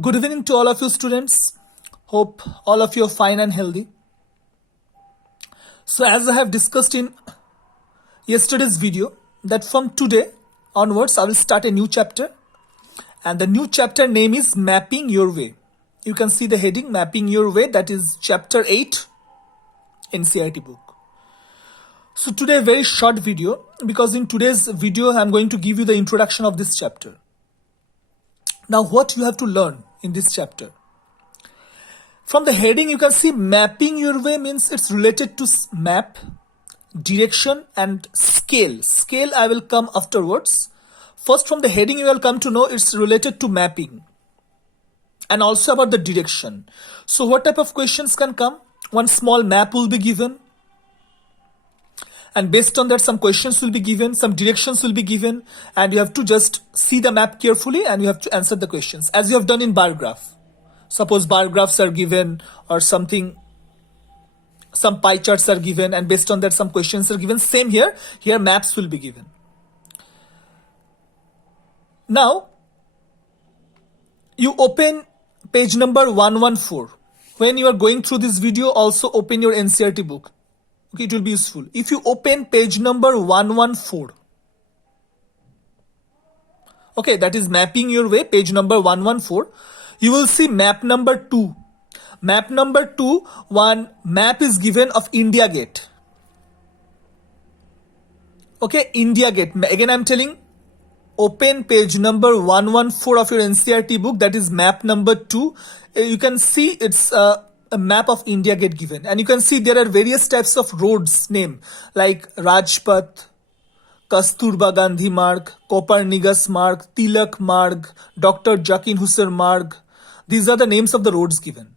Good evening to all of you students. Hope all of you are fine and healthy. So as I have discussed in yesterday's video that from today onwards I will start a new chapter, and the new chapter name is Mapping Your Way. You can see the heading Mapping Your Way, that is chapter 8 NCERT book. So today a very short video, because in today's video I am going to give you the introduction of this chapter. Now what you have to learn in this chapter? From the heading you can see Mapping Your Way means it's related to map, direction and scale. Scale I will come afterwards. First from the heading you will come to know it's related to mapping and also about the direction. So what type of questions can come? One small map will be given, and based on that some questions will be given, some directions will be given, and you have to just see the map carefully and you have to answer the questions as you have done in bar graph. Suppose bar graphs are given or something, some pie charts are given, and based on that some questions are given. Same here maps will be given. Now you open page number 114. When you are going through this video, also open your NCERT book. Okay, it will be useful. If you open page number 114, okay, that is Mapping Your Way, page number 114, you will see map number 2. Map number 2, one map is given of India Gate. Okay, India Gate. Again I am telling, open page number 114 of your NCERT book, that is map number 2. You can see it's a map of India Gate given, and you can see there are various types of roads name like Rajpath, Kasturba Gandhi Marg, Copernicus Marg, Tilak Marg, Dr. Zakir Hussain Marg. These are the names of the roads given.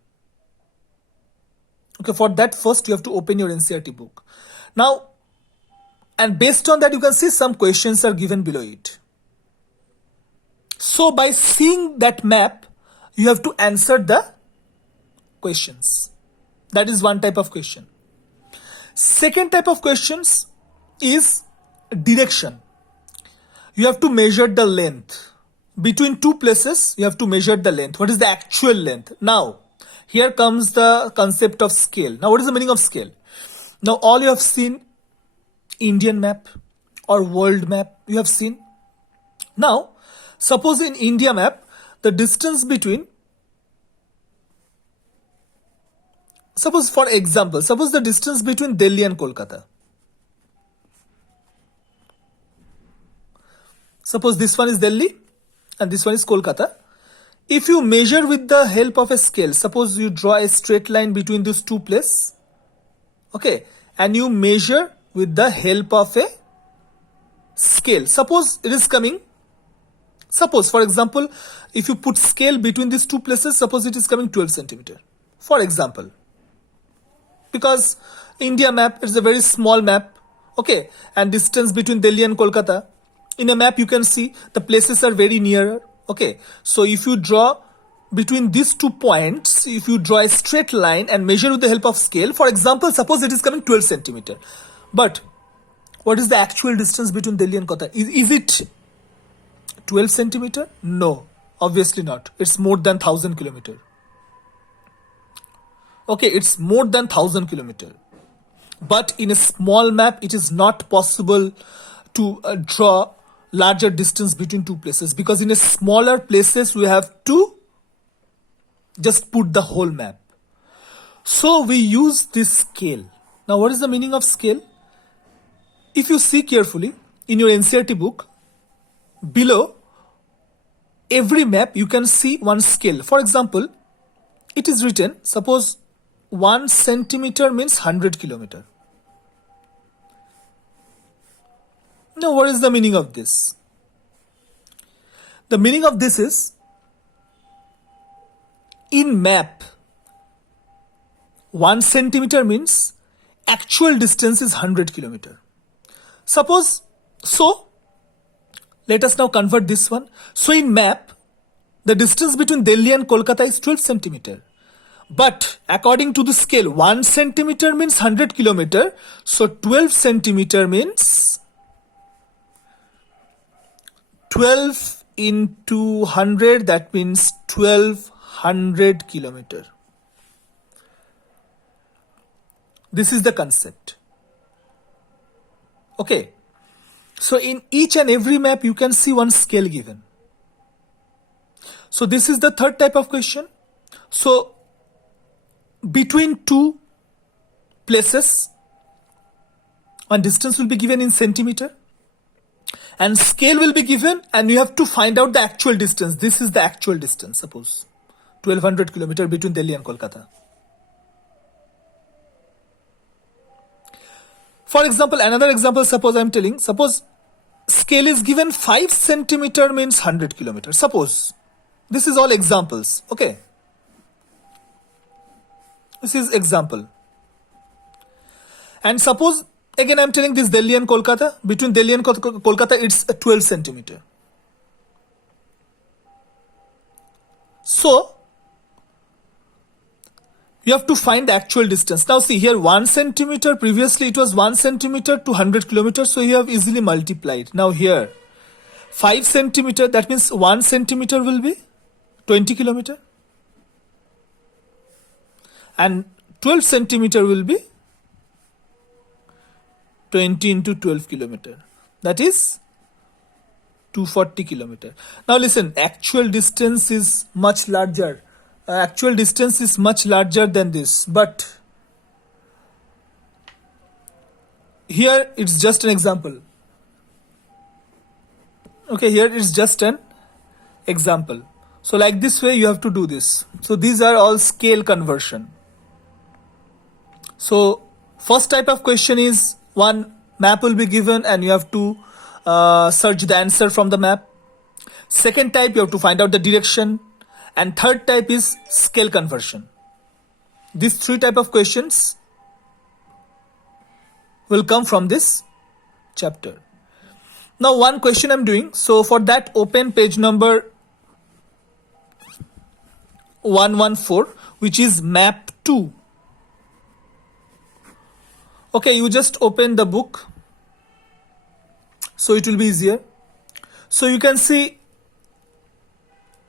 Okay, for that first you have to open your NCERT book. Now, and based on that you can see some questions are given below it. So by seeing that map, you have to answer the questions. That is one type of question. Second type of questions is direction. You have to measure the length. Between two places, you have to measure the length. What is the actual length? Now, here comes the concept of scale. Now, what is the meaning of scale? Now, all you have seen Indian map or world map, you have seen. Now, suppose in India map, the distance between, suppose for example, suppose the distance between Delhi and Kolkata. Suppose this one is Delhi and this one is Kolkata. If you measure with the help of a scale, suppose you draw a straight line between those two places, okay, and you measure with the help of a scale. Suppose it is coming, suppose for example, if you put scale between these two places, suppose it is coming 12 centimeter, for example. Because India map is a very small map, okay, and distance between Delhi and Kolkata, in a map you can see the places are very near, okay. So if you draw between these 2 points, if you draw a straight line and measure with the help of scale, for example, suppose it is coming 12 centimeter. But what is the actual distance between Delhi and Kolkata? Is it 12 centimeter? No, obviously not. It's more than 1000 kilometer. Okay, it's more than 1000 kilometer. But in a small map, it is not possible to draw larger distance between two places, because in a smaller places we have to just put the whole map. So we use this scale. Now what is the meaning of scale? If you see carefully in your NCERT book, below every map you can see one scale. For example, it is written, suppose 1 centimeter means 100 kilometer. Now what is the meaning of this? The meaning of this is, in map 1 centimeter means actual distance is 100 kilometer. Suppose, so let us now convert this one. So in map, the distance between Delhi and Kolkata is 12 centimeter. But according to the scale, 1 centimeter means 100 kilometer. So 12 centimeter means 12 into 100, that means 1200 kilometer. This is the concept. Okay. So in each and every map, you can see one scale given. So this is the third type of question. So between two places, one distance will be given in centimeter and scale will be given, and you have to find out the actual distance. This is the actual distance, suppose 1200 kilometer between Delhi and Kolkata. For example, another example, suppose scale is given 5 centimeter means 100 kilometers. Suppose. This is all examples. Okay. This is example. And suppose, again I'm telling this Delhi and Kolkata. Between Delhi and Kolkata, it's 12 centimeter. So, you have to find the actual distance. Now see here 1 centimeter, previously it was 1 centimeter to 100 kilometers, so you have easily multiplied. Now here 5 centimeter, that means 1 centimeter will be 20 kilometer and 12 centimeter will be 20 into 12 kilometer, that is 240 kilometer. Now listen, actual distance is much larger. Actual distance is much larger than this, but here it's just an example. Okay, here it's just an example. So like this way you have to do this. So these are all scale conversion. So first type of question is one map will be given and you have to search the answer from the map. Second type, you have to find out the direction. And third type is scale conversion. These three type of questions will come from this chapter. Now one question I'm doing. So for that, open page number 114, which is map 2. Okay, you just open the book. So it will be easier. So you can see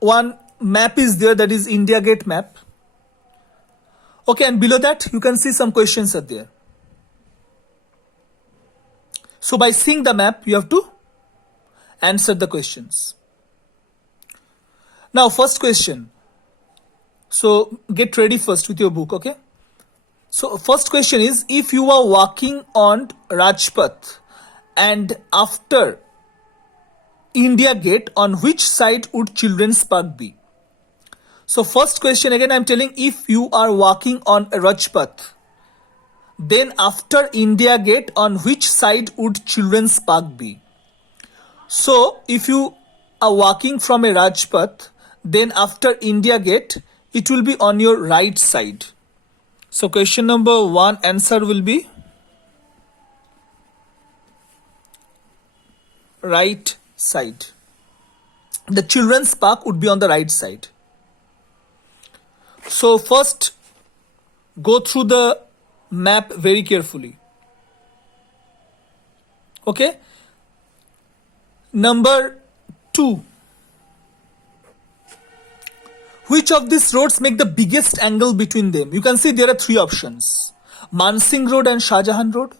one map is there, that is India Gate map. Okay, and below that you can see some questions are there. So by seeing the map, you have to answer the questions. Now first question. So get ready first with your book, okay? So first question is, if you are walking on Rajpath and after India Gate, on which side would Children's Park be? So first question, again I'm telling, if you are walking on Rajpath, then after India Gate, on which side would Children's Park be? So if you are walking from a Rajpath, then after India Gate, it will be on your right side. So question number 1 answer will be right side. The Children's Park would be on the right side. So first, go through the map very carefully. Okay. Number 2. Which of these roads make the biggest angle between them? You can see there are 3 options. Mansingh Road and Shah Jahan Road,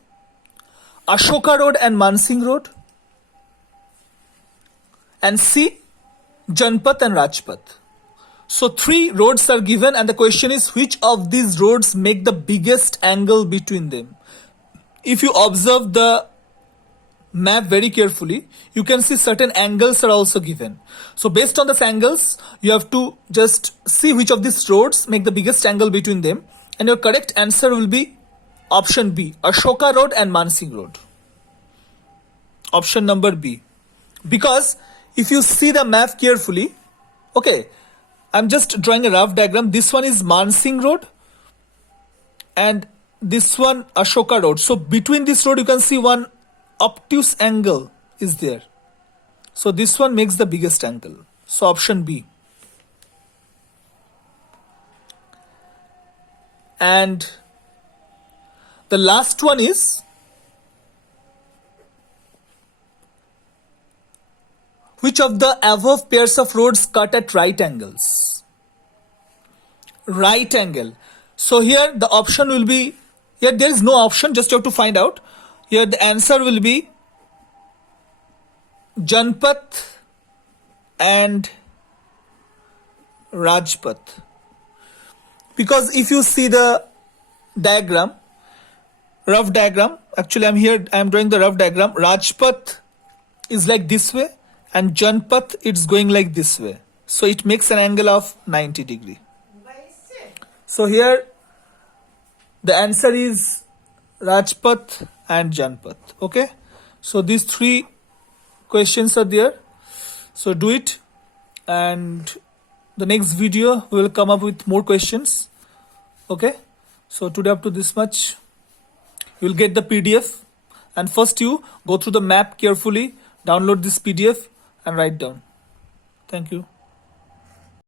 Ashoka Road and Mansingh Road, and C, Janpath and Rajpath. So 3 roads are given and the question is, which of these roads make the biggest angle between them? If you observe the map very carefully, you can see certain angles are also given. So based on these angles, you have to just see which of these roads make the biggest angle between them, and your correct answer will be option B, Ashoka Road and Mansingh Road. Option number B. Because if you see the map carefully, okay, I'm just drawing a rough diagram. This one is Mansingh Road and this one Ashoka Road. So between this road you can see one obtuse angle is there. So this one makes the biggest angle. So option B. And the last one is, Which of the above pairs of roads cut at right angles? Right angle. So here the option will be, here there is no option, just you have to find out. Here the answer will be Janpath and Rajpath. Because if you see the diagram, rough diagram, actually I'm drawing the rough diagram. Rajpath is like this way and Janpath it's going like this way. So it makes an angle of 90 degree. So here the answer is Rajpath and Janpath. Okay. So these three questions are there. So do it, and the next video we will come up with more questions. Okay. So today up to this much. You will get the PDF, and first you go through the map carefully, download this PDF and write down. Thank you.